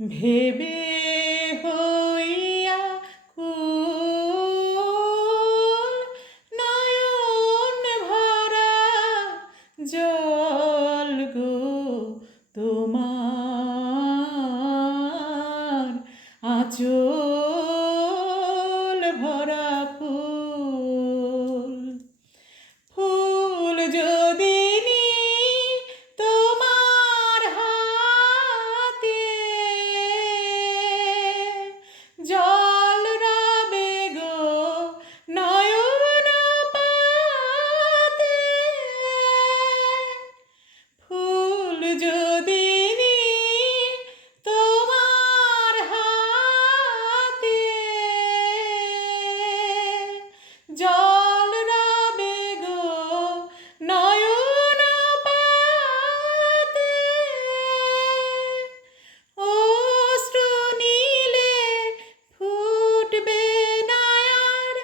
ভেবে হইয়া কুল নয়ন ভরা জল গো তোমার আঁচল ভরা ফুল ফুল যদি নিই তোমার হাতে জল রাবে গো নয়ন পাতে ফুল যদি নিই তোমার হাতে জল রাবে গো নয়ন পাতে অশ্রু নীলে ফুটবে না আর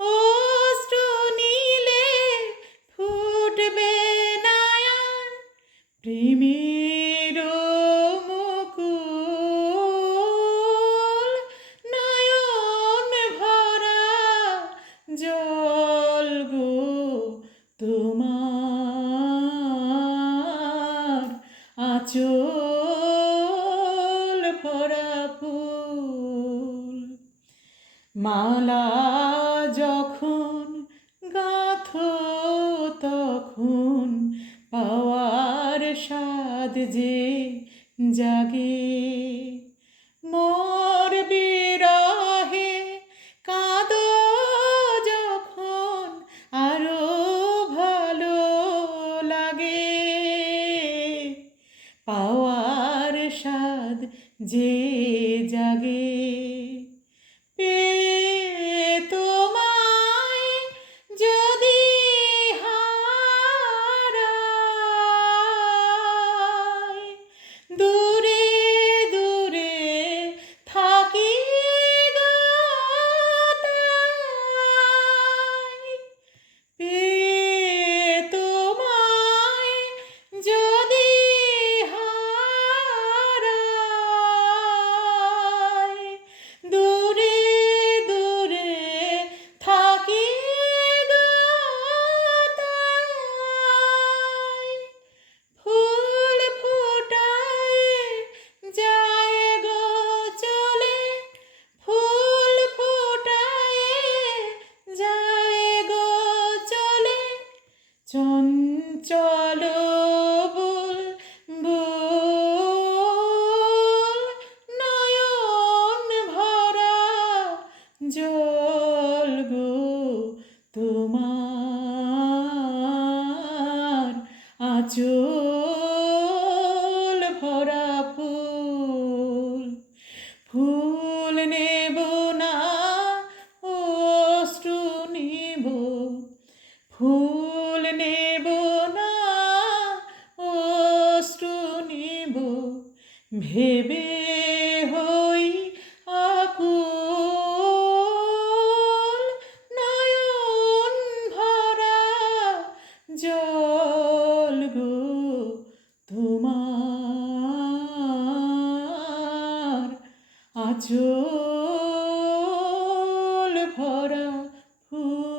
অশ্রু নীলে ফুটবে না আর প্রেমের মুকুল নয়ন ভরা জল গো তোমার আঁচল ভরা ফুল মালা যখন গাঁথো তখন পাওয়ার স্বাদ যে জাগে মোর বিরহে কাঁদো যখন আরো ভালো লাগে পাওয়ার স্বাদ যে জাগে তোমায় যদি হারাই দূরে দূরে থাকি গো তাই তোমায় যদি হারাই দূরে দূরে থাকি গো তাই ফুল ফুটায় যায় গো চলে ফুল ফুটায় যায় গো চলে চঞ্চল বুলবুল নয়ন ভরা জল গো তোমার আঁচল ভরা ফুল ফুল নেব না অশ্রু নেব ফুল নেব না অশ্রু নেব ভেবে হই আকুল নয়ন ভরা জল গো তোমার আঁচল ভরা ফুল।